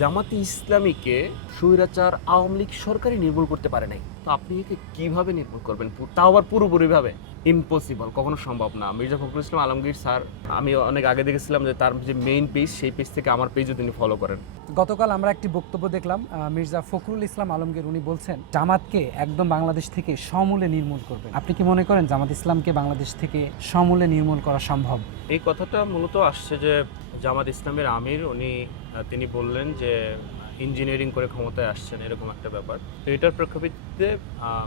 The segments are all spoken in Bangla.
জামাতে ইসলামীকে স্বৈরাচার আওয়ামী লীগ সরকারই নির্মূল করতে পারে নাই, তো আপনি একে কিভাবে নির্মূল করবেন? তাও আবার পুরোপুরিভাবে ইম্পসিবল, কখনো সম্ভব না। মির্জা ফখরুল ইসলাম আলমগীর স্যার, আমি অনেক আগে দেখেছিলাম যে তার যে মেইন পেজ, সেই পেজ থেকে আমার পেজও তিনি ফলো করেন। গতকাল আমরা একটি বক্তব্য দেখলাম, মির্জা ফখরুল ইসলাম আলমগীর উনি বলছেন জামাতকে একদম বাংলাদেশ থেকে সমূলে নির্মূল করবেন। আপনি কি মনে করেন জামাত ইসলামকে বাংলাদেশ থেকে সমূলে নির্মূল করা সম্ভব? এই কথাটা মূলত আসছে যে জামাত ইসলামের আমির তিনি বললেন যে ইঞ্জিনিয়ারিং করে ক্ষমতায় আসছেন, এরকম একটা ব্যাপার। তো এটার প্রেক্ষাপটে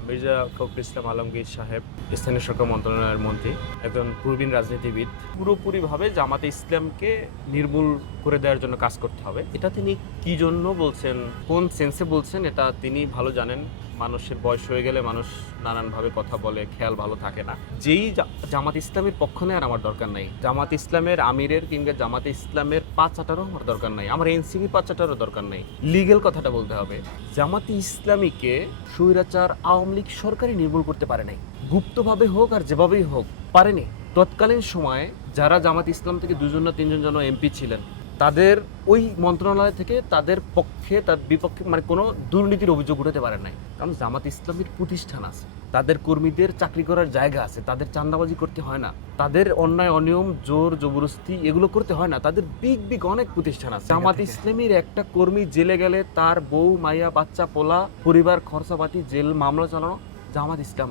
মির্জা ফখরুল ইসলাম আলমগীর সাহেব, স্থানীয় সরকার মন্ত্রণালয়ের মন্ত্রী, একজন প্রবীণ রাজনীতিবিদ, পুরোপুরিভাবে জামাতে ইসলামকে নির্মূল করে দেওয়ার জন্য কাজ করতে হবে। এটা তিনি কি জন্য বলছেন, কোন সেন্সে বলছেন, এটা তিনি ভালো জানেন। মানুষের বয়স হয়ে গেলে মানুষ নানানভাবে কথা বলে, খেয়াল ভালো থাকে না। যেই জামাত ইসলামের পক্ষ নেওয়ার আমার দরকার নাই, জামাত ইসলামের আমিরের কিংবা জামাতে ইসলামের পাঁচাটারও আমার দরকার নাই, আমার এনসিপি পাঁচাটারও দরকার নাই। লিগেল কথাটা বলতে হবে। জামাতে ইসলামীকে স্বৈরাচার আওয়ামী লীগ সরকারই নির্মূল করতে পারে নাই, গুপ্তভাবে হোক আর যেভাবেই হোক পারেনি। তৎকালীন সময়ে যারা জামাত ইসলাম থেকে 2জন না 3জন যেন এমপি ছিলেন, তাদের ওই মন্ত্রণালয় থেকে তাদের পক্ষে তার বিপক্ষে মানে কোনো দুর্নীতির অভিযোগ উঠাতে পারে নাই। কারণ জামাত ইসলামের প্রতিষ্ঠান আছে, তাদের কর্মীদের চাকরি করার জায়গা আছে, তাদের চাঁদাবাজি করতে হয় না, তাদের অন্যায় অনিয়ম জোর জবরদস্তি এগুলো করতে হয় না, তাদের বিগ অনেক প্রতিষ্ঠান আছে। জামাত ইসলামের একটা কর্মী জেলে গেলে তার বউ মাইয়া বাচ্চা পোলা পরিবার খরচাপাতি জেল মামলা চালানো জামাত ইসলাম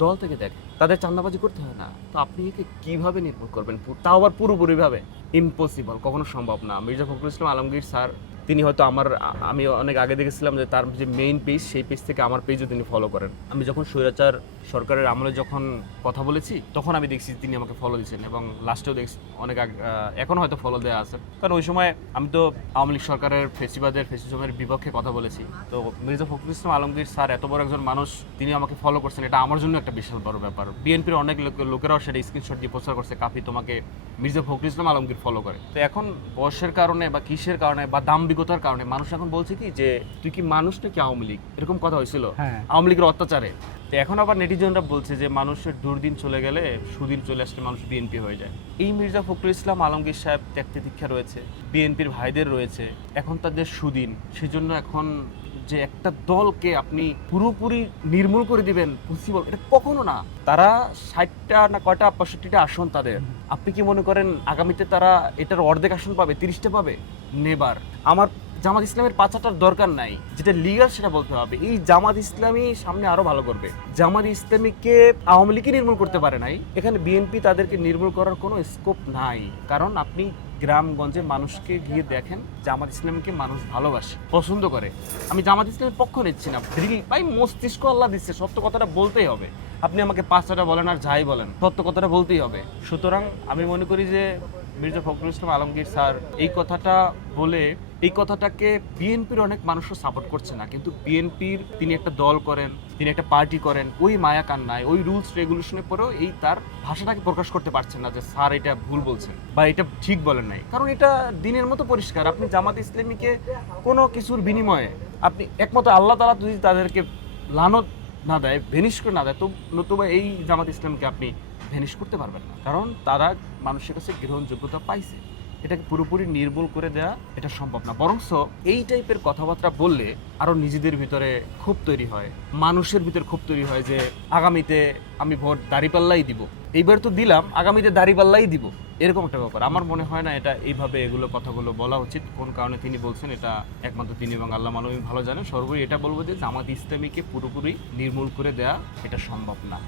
দল থেকে দেখে, তাদের চাঁদাবাজি করতে হয় না। তো আপনি একে কিভাবে নির্মূল করবেন? তাও আবার পুরোপুরিভাবে ইম্পসিবল, কখনো সম্ভব না। মির্জা ফখরুল ইসলাম আলমগীর স্যার, তিনি হয়তো আমি অনেক আগে দেখেছিলাম যে তার যে মেইন পেজ, সেই পেজ থেকে আমার পেজও তিনি ফলো করেন। আমি যখন স্বৈরাচার সরকারের আমলে যখন কথা বলেছি, তখন আমি দেখছি তিনি আমাকে ফলো দিচ্ছেন, এবং লাস্টেও দেখছি অনেক এখন হয়তো ফলো দেওয়া আছে। কারণ ওই সময় আমি তো আওয়ামী লীগ সরকারের ফেসিজমের বিপক্ষে কথা বলেছি। তো মির্জা ফখরুল ইসলাম আলমগীর স্যার এত বড় একজন মানুষ, তিনি আমাকে ফলো করছেন, এটা আমার জন্য একটা বিশাল বড় ব্যাপার। বিএনপির অনেক লোকেরাও সেটা স্ক্রিনশট দিয়ে প্রচার করছে, কাফি তোমাকে মির্জা ফখরুল ইসলাম আলমগীর ফলো করে। তো এখন বয়সের কারণে বা কিসের কারণে বা দাম্ভিকতার কারণে মানুষ এখন বলছে কি যে তুই কি মানুষ নাকি আওয়ামী লীগ, এরকম কথা হয়েছিল আওয়ামী লীগের অত্যাচারে। তো এখন আবার নেটিজনরা বলছে যে মানুষের দুর্দিন চলে গেলে সুদিন চলে আসলে মানুষ বিএনপি হয়ে যায়। এই মির্জা ফখরুল ইসলাম আলমগীর সাহেব ত্যাগ দীক্ষা রয়েছে, বিএনপির ভাইদের রয়েছে, এখন তাদের সুদিন। সেজন্য এখন যে একটা দলকে আপনি পুরোপুরি নির্মূল করে দিবেন, পসিবল এটা কখনো না। তারা 60টা না কয়টা 65টা আসন তাদের। আপনি কি মনে করেন আগামীতে তারা এটার অর্ধেক আসন পাবে, 30টা পাবে? নেবার। আমার জামাত ইসলামের পাঁচাটার দরকার নাই, যেটা লিগাল সেটা বলতে হবে। এই জামাত ইসলামী সামনে আরো ভালো করবে। জামাত ইসলামীকে আওয়ামী লীগই নির্মূল করতে পারে নাই, এখানে বিএনপি তাদেরকে নির্মূল করার কোনো স্কোপ নাই। কারণ আপনি গ্রামগঞ্জে মানুষকে গিয়ে দেখেন, জামাত ইসলামীকে মানুষ ভালোবাসে, পছন্দ করে। আমি জামাত ইসলামের পক্ষ নিচ্ছি না, ভাই মস্তিষ্ক আল্লাহ দিচ্ছে, সত্য কথাটা বলতেই হবে। আপনি আমাকে পাঁচটা বলেন আর যাই বলেন, সত্য কথাটা বলতেই হবে। সুতরাং আমি মনে করি যে মির্জা ফখরুল ইসলাম আলমগীর স্যার এই কথাটা বলে, এই কথাটাকে বিএনপির অনেক মানুষও সাপোর্ট করছে না, কিন্তু বিএনপির তিনি একটা দল করেন, তিনি একটা পার্টি করেন, ওই মায়া কান্নায় ওই রুলস রেগুলেশনের পরেও এই তার ভাষাটাকে প্রকাশ করতে পারছেন না যে স্যার এটা ভুল বলছেন বা এটা ঠিক বলেন নাই। কারণ এটা দিনের মতো পরিষ্কার। আপনি জামাত ইসলামীকে কোনো কিছুর বিনিময়ে আপনি একমত আল্লাহ তাআলা যদি তাদেরকে লানত না দেয়, ভেনিশ করে না দেয়, তো নতুবা এই জামাত ইসলামকে আপনি ভেনিশ করতে পারবেন না। কারণ তারা মানুষের কাছে গ্রহণযোগ্যতা পাইছে। এটাকে পুরোপুরি নির্মূল করে দেওয়া এটা সম্ভব না। বরংস এই টাইপের কথাবার্তা বললে আরো নিজেদের ভিতরে ক্ষোভ তৈরি হয়, মানুষের ভিতরে ক্ষোভ তৈরি হয় যে আগামীতে আমি ভোট দাঁড়িপাল্লাই দিব, এইবার তো দিলাম, আগামীতে দাঁড়িপাল্লাই দিব, এরকম একটা ব্যাপার। আমার মনে হয় না এটা এইভাবে এগুলো কথাগুলো বলা উচিত। কোন কারণে তিনি বলছেন এটা একমাত্র তিনি এবং আল্লাহ মানবী ভালো জানেন। সর্বোপরি এটা বলবো যে জামাত ইসলামীকে পুরোপুরি নির্মূল করে দেওয়া এটা সম্ভব না।